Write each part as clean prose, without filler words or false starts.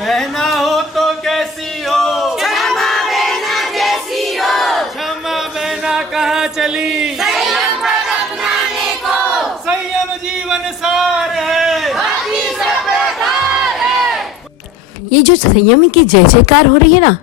बहना हो तो कैसी हो, क्षमा बहना जैसी हो, क्षमा बहना कहाँ चली, संयम पद अपनाने को, संयम जीवन सार है, भक्ति सब प्रकार है। ये जो संयमी की जय जयकार हो रही है ना,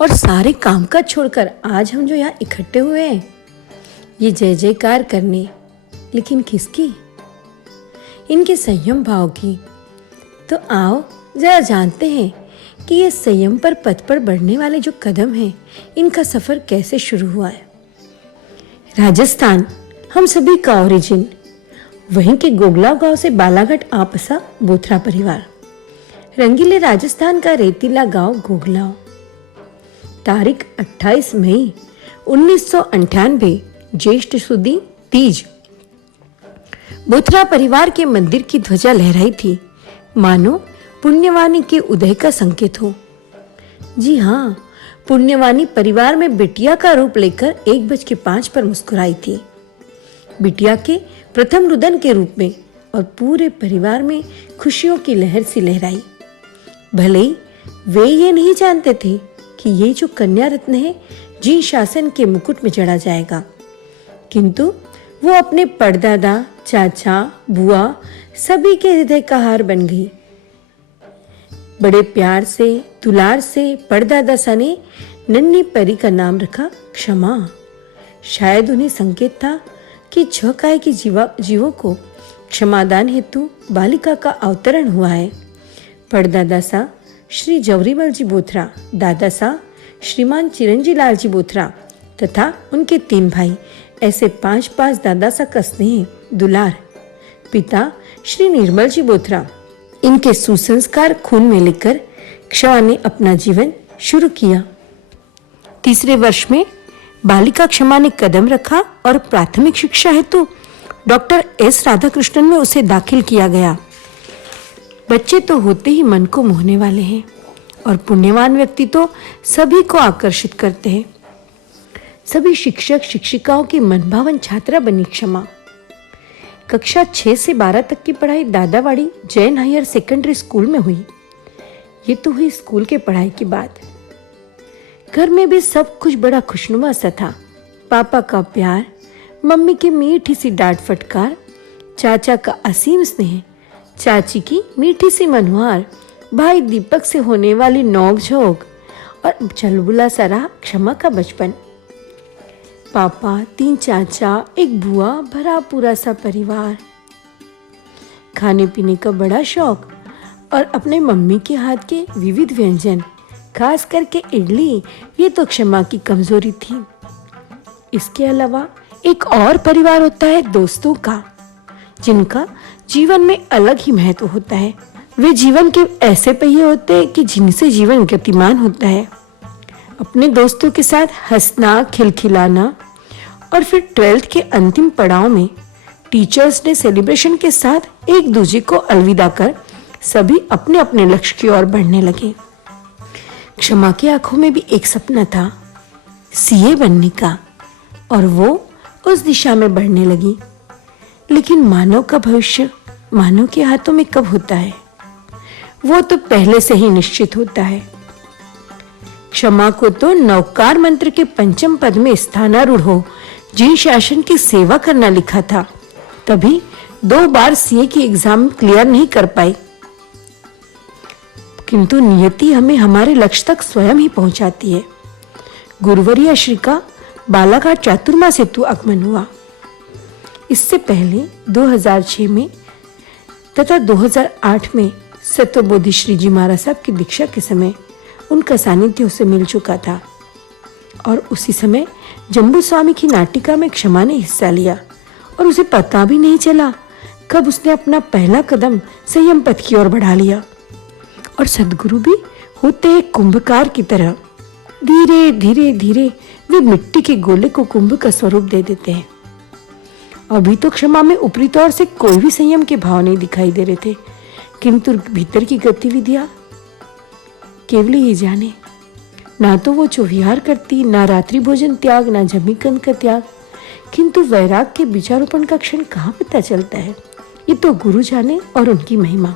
और सारे कामकाज छोड़कर आज हम जो यहाँ इकट्ठे हुए हैं, ये जय जयकार करने, लेकिन किसकी? इनके संयम भाव की। तो आओ जरा जानते हैं कि ये संयम पर पथ पर बढ़ने वाले जो कदम हैं, इनका सफर कैसे शुरू हुआ है। राजस्थान हम सभी का ओरिजिन, वहीं के गोगलाव गांव से बालाघाट आ बसा बोथरा परिवार। रंगीले राजस्थान का रेतीला गांव गोगलाव। तारीख 28 मई 1998 ज्येष्ठ सुदी तीज। बोथरा परिवार के मंदिर की ध्वजा लहराई थी, मानो पुण्यवानी के उदय का संकेत हो। जी हाँ, पुण्यवानी परिवार में बिटिया का रूप लेकर 1:05 पर मुस्कुराई थी। बिटिया के प्रथम रुदन के रूप में, और पूरे परिवार में खुशियों की लहर सी लहराई। भले ही वे ये नहीं जानते थे कि ये जो कन्या रत्न है जी शासन के मुकुट में चढ़ा जाएगा, किंतु वो अपने परदादा, चाचा, बुआ सभी के हृदय का हार बन गई। बड़े प्यार से, दुलार से परदादा सा ने नन्ही परी का नाम रखा क्षमा। शायद उन्हें संकेत था कि 6 काय की जीवों को क्षमादान हेतु बालिका का अवतरण हुआ है। परदादा सा श्री जवरीमल जी बोथरा, दादा सा श्रीमान चिरंजी लाल जी बोथरा तथा उनके 3 भाई, ऐसे 5 दादा सा का स्नेह दुलार। पिता श्री निर्मल जी बोथरा, इनके सुसंस्कार खून में लेकर क्षमा ने अपना जीवन शुरू किया। तीसरे वर्ष में बालिका क्षमा ने कदम रखा और प्राथमिक शिक्षा हेतु डॉक्टर एस राधाकृष्णन में उसे दाखिल किया गया। बच्चे तो होते ही मन को मोहने वाले हैं, और पुण्यवान व्यक्ति तो सभी को आकर्षित करते हैं। सभी शिक्षक शिक्षिकाओं की मनभावन छात्रा बनी क्षमा। कक्षा 6 से 12 तक की पढ़ाई Dadawadi Jain higher secondary school में हुई। ये तो हुई स्कूल के पढ़ाई की बात। घर में भी सब कुछ बड़ा खुशनुमा सा था। पापा का प्यार, मम्मी की मीठी सी डांट फटकार, चाचा का असीम स्नेह, चाची की मीठी सी मनुहार, भाई दीपक से होने वाली नोक-झोंक, और चलबुला सा रहा क्षमा का बचपन। पापा, 3 चाचा, एक बुआ, भरा पूरा सा परिवार। खाने पीने का बड़ा शौक, और अपने मम्मी के हाथ के विविध व्यंजन, खास करके इडली, ये तो क्षमा की कमजोरी थी। इसके अलावा एक और परिवार होता है दोस्तों का, जिनका जीवन में अलग ही महत्व होता है। वे जीवन के ऐसे पहिए होते हैं कि जिनसे जीवन गतिमान होता है। अपने दोस्तों के साथ हंसना, खिलखिलाना, और फिर 12th के अंतिम पड़ाव में टीचर्स डे सेलिब्रेशन के साथ एक दूसरे को अलविदा कर सभी अपने अपने लक्ष्य की ओर बढ़ने लगे। क्षमा की आंखों में भी एक सपना था, सीए बनने का, और वो उस दिशा में बढ़ने लगी। लेकिन मानव का भविष्य मानव के हाथों में कब होता है? वो तो पहले से ही निश्चित होता है। क्षमा को तो नवकार मंत्र के 5म पद में स्थानारूढ़ हो जी शासन की सेवा करना लिखा था, तभी 2 बार सीए की एग्जाम क्लियर नहीं कर पाई। किंतु नियति हमें हमारे लक्ष्य तक स्वयं ही पहुंचाती है। गुरुवरिया श्री का बालाघाट चातुर्मास हेतु आगमन हुआ। इससे पहले 2006 में तथा 2008 में सत्यबोधि श्री जी महाराज साहब की दीक्षा के समय उनका सानिध्य उसे मिल चुका था, और उसी समय जम्बू स्वामी की नाटिका में क्षमा ने हिस्सा लिया, और उसे पता भी नहीं चला कब उसने अपना पहला कदम संयम पथ की ओर बढ़ा लिया। और सदगुरु भी होते हैं कुंभकार की तरह, धीरे धीरे धीरे वे मिट्टी के गोले को कुंभ का स्वरूप दे देते हैं। अभी तो क्षमा में ऊपरी तौर से कोई भी संयम के भाव नहीं दिखाई दे रहे थे, किंतु भीतर की गतिविधियां केवल ही जाने। ना तो वो चौविहार करती, ना रात्रि भोजन त्याग, ना जमीकंद का त्याग, किंतु वैराग के बीजारोपण का क्षण कहाँ पता चलता है? ये तो गुरु जाने और उनकी महिमा।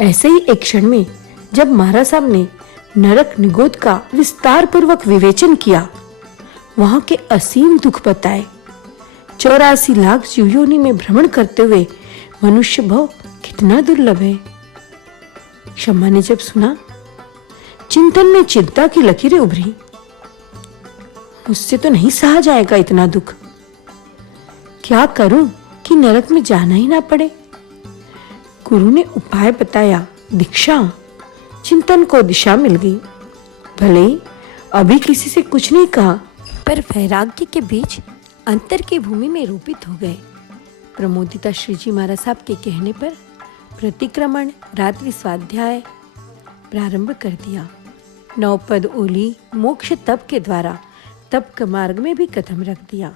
ऐसे ही एक क्षण में जब महाराज साहब ने नरक निगोद का विस्तार पूर्वक विवेचन किया, वहां के असीम दुख बताए। 84 लाख जीवयोनि में भ्रमण करते हुए मनुष्य भव कितना दुर्लभ है। क्षमा ने जब सुना, चिंतन में चिंता की लकीरें उभरी। मुझसे तो नहीं सहा जाएगा इतना दुख। क्या करूं कि नरक में जाना ही ना पड़े। गुरु ने उपाय बताया, दीक्षा। चिंतन को दिशा मिल गई। भले ही अभी किसी से कुछ नहीं कहा, पर वैराग्य के बीच अंतर की भूमि में रूपित हो गए। प्रमोदिता श्री जी महाराज साहब के कहने पर प्रतिक्रमण रात्रि स्वाध्याय प्रारंभ कर दिया। 9 पद ओली मोक्ष तप के द्वारा तप के मार्ग में भी कदम रख दिया।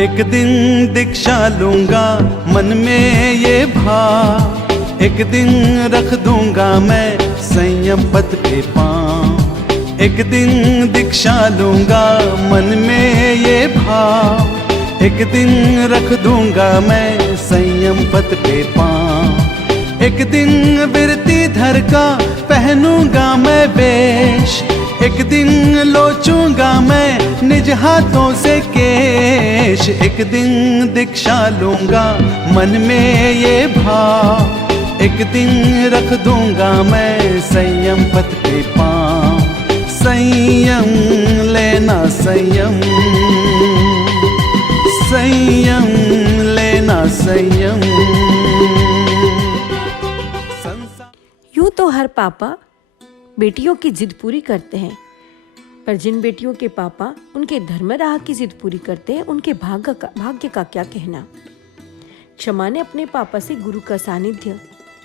एक दिन दीक्षा लूंगा मन में ये भाव, एक दिन रख दूंगा मैं संयम पद पे पाँव। एक दिन दीक्षा लूंगा मन में ये भाव, एक दिन रख दूंगा मैं संयम पद पे पाँव। एक दिन बिरती धर का पहनूंगा मैं वेश, एक दिन लोचूंगा मैं निज हाथों से केश। एक दिन दीक्षा लूंगा मन में ये भाव, एक दिन रख दूंगा मैं संयम पद पे पाँव। संयम लेना संयम, संयम लेना संयम। यूं तो हर पापा बेटियों की जिद पूरी करते हैं, पर जिन बेटियों के पापा उनके धर्म राह की जिद पूरी करते हैं, उनके भाग्य का क्या कहना। क्षमा ने अपने पापा से गुरु का सानिध्य,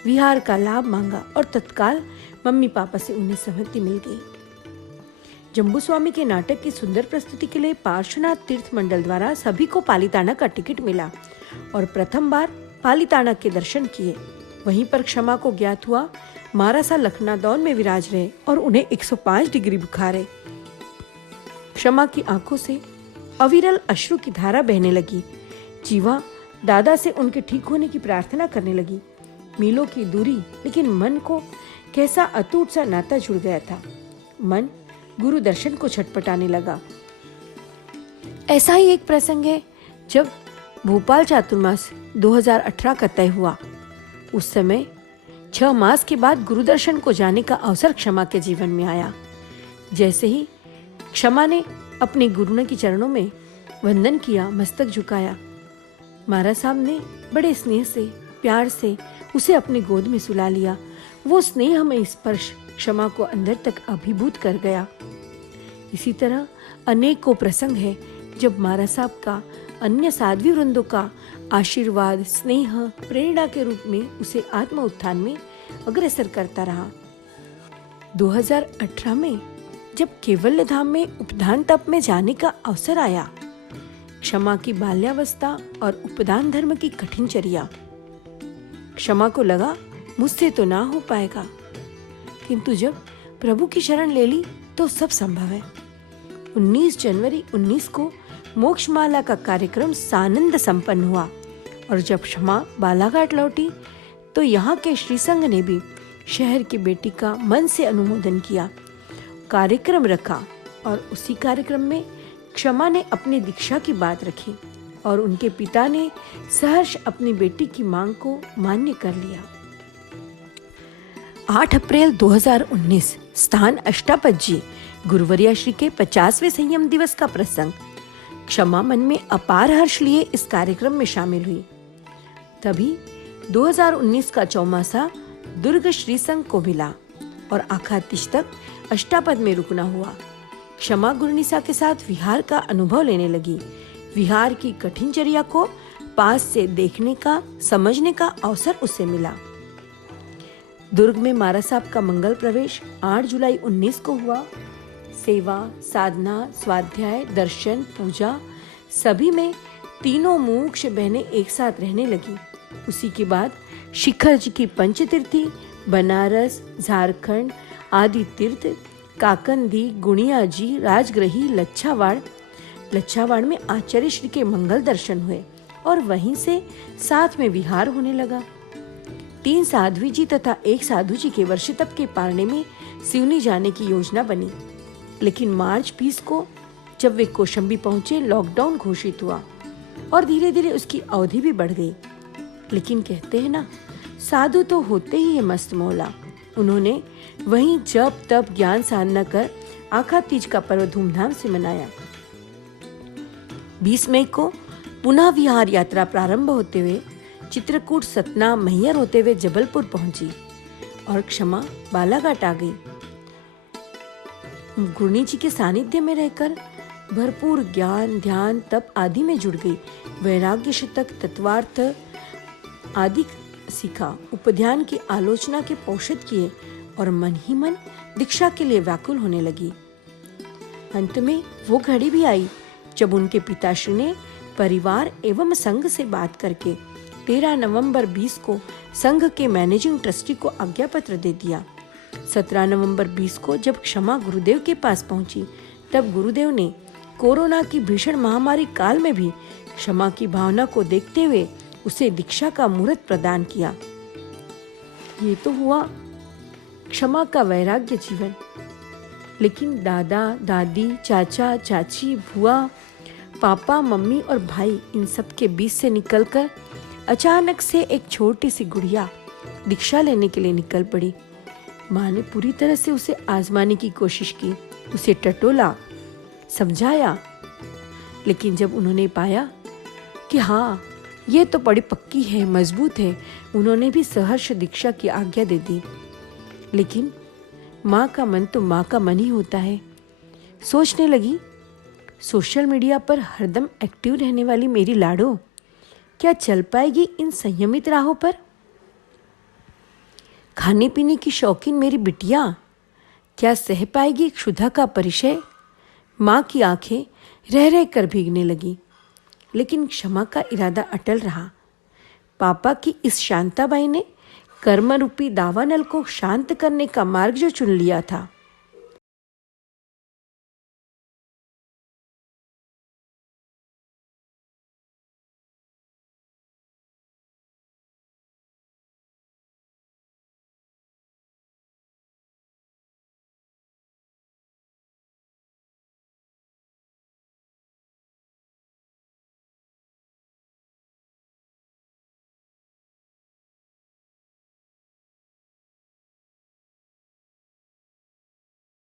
विहार का लाभ मांगा और तत्काल मम्मी पापा से उन्हें सहमति मिल गई। जम्बू स्वामी के नाटक की सुंदर प्रस्तुति के लिए पार्श्वनाथ तीर्थ मंडल द्वारा सभी को पालीताना का टिकट मिला और प्रथम बार पालीताना के दर्शन किए। वहीं पर क्षमा को ज्ञात हुआ महारासा लखनादौन में विराज रहे और उन्हें 105 डिग्री बुखार है। क्षमा की आंखों से अविरल अश्रु की धारा बहने लगी। जीवा दादा से उनके ठीक होने की प्रार्थना करने लगी। मीलों की दूरी, लेकिन मन को कैसा अटूट सा नाता जुड़ गया था। मन गुरु दर्शन को छटपटाने लगा। ऐसा ही एक प्रसंग है जब भोपाल चातुर्मास 2018 का तय हुआ। उस समय 6 मास के बाद गुरु दर्शन को जाने का अवसर क्षमा के जीवन में आया। जैसे ही क्षमा ने अपने गुरु के चरणों में वंदन किया, मस्तक झुकाया, महाराज साहब ने बड़े स्नेह से, प्यार से उसे अपनी गोद में सुला लिया। वो स्नेह में स्पर्श क्षमा को अंदर तक अभिभूत कर गया। इसी तरह अनेकों प्रसंग है जब महाराज साहब का अन्य साध्वी वृंदों का आशीर्वाद, स्नेह, प्रेरणा के रूप में उसे आत्म उत्थान में अग्रसर करता रहा। 2018 में जब केवल्य धाम में उपदान तप में जाने का अवसर आया, क्षमा की बाल्यावस्था और उपदान धर्म की कठिन चर्या, क्षमा को लगा मुझसे तो ना हो पाएगा, किंतु जब प्रभु की शरण ले ली तो सब संभव है। 19 जनवरी 19 को मोक्षमाला का कार्यक्रम सानंद संपन्न हुआ और जब क्षमा बालाघाट लौटी तो यहाँ के श्री संघ ने भी शहर की बेटी का मन से अनुमोदन किया, कार्यक्रम रखा और उसी कार्यक्रम में क्षमा ने अपनी दीक्षा की बात रखी और उनके पिता ने सहर्ष अपनी बेटी की मांग को मान्य कर लिया। 8 अप्रैल 2019 स्थान अष्टापज्जी गुरुवर्या श्री के 50वें संयम दिवस का प्रसंग। क्षमा मन में अपार हर्ष लिए इस कार्यक्रम में शामिल हुई। तभी 2019 का चौमासा दुर्ग श्री संघ को मिला और आखातिश तक अष्टापद में रुकना हुआ। क्षमा गुरुनिसा के साथ विहार का अनुभव लेने लगी। विहार की कठिन चर्या को पास से देखने का, समझने का अवसर उसे मिला। दुर्ग में महाराज साहब का मंगल प्रवेश 8 जुलाई 19 को हुआ। सेवा, साधना, स्वाध्याय, दर्शन, पूजा सभी में तीनों मोक्ष बहनें एक साथ रहने लगी। उसी के बाद शिखर जी की पंचतीर्थी, बनारस, झारखंड आदि तीर्थ, काकंदी, गुणिया जी, राजगृही, लच्छावाड़ में आचार्य श्री के मंगल दर्शन हुए और वहीं से साथ में विहार होने लगा। 3 साध्वी जी तथा 1 साधु जी के वर्ष तप के पारने में सिवनी जाने की योजना बनी, लेकिन मार्च 20 को जब वे कौशाम्बी पहुंचे, लॉकडाउन घोषित हुआ और धीरे धीरे उसकी अवधि भी बढ़ गई। लेकिन कहते हैं ना, साधु तो होते ही है मस्त मौला। उन्होंने वहीं जप तप ज्ञान साधना कर आखा तीज का पर्व धूमधाम से मनाया। 20 मई को पुनः विहार यात्रा प्रारंभ होते हुए चित्रकूट, सतना, मैहर होते हुए जबलपुर पहुंची और क्षमा बालाघाट आ गई। गुरनी जी के सानिध्य में रहकर भरपूर ज्ञान, ध्यान, तप आदि में जुड़ गई। वैराग्य शतक, तत्वार्थ आदि सीखा, उपध्यान की आलोचना के पोषित किए और मन ही मन दीक्षा के लिए व्याकुल होने लगी। अंत में वो घड़ी भी आई जब उनके पिताश्री ने परिवार एवं संघ से बात करके 13 नवंबर 20 को संघ के मैनेजिंग ट्रस्टी को आज्ञा पत्र दे दिया। 17 नवंबर 20 को जब क्षमा गुरुदेव के पास पहुंची, तब गुरुदेव ने कोरोना की भीषण महामारी काल में भी क्षमा की भावना को देखते हुए उसे दीक्षा का मुहूर्त प्रदान किया। ये तो हुआ क्षमा का वैराग्य जीवन। लेकिन दादा, दादी, चाचा, चाची, बुआ, पापा, मम्मी और भाई, इन सब के बीच से निकलकर अचानक से एक छोटी सी गुड़िया दीक्षा लेने के लिए निकल पड़ी। माँ ने पूरी तरह से उसे आजमाने की कोशिश की, उसे टटोला, समझाया, लेकिन जब उन्होंने पाया कि हाँ, ये तो बड़ी पक्की है, मजबूत है, उन्होंने भी सहर्ष दीक्षा की आज्ञा दे दी। लेकिन माँ का मन तो माँ का मन ही होता है। सोचने लगी, सोशल मीडिया पर हरदम एक्टिव रहने वाली मेरी लाडो क्या चल पाएगी इन संयमित राहों पर? खाने पीने की शौकीन मेरी बिटिया क्या सह पाएगी क्षुधा का परिचय? माँ की आंखें रह रह कर भीगने लगी, लेकिन क्षमा का इरादा अटल रहा। पापा की इस शांताबाई ने कर्म रूपी दावानल को शांत करने का मार्ग जो चुन लिया था,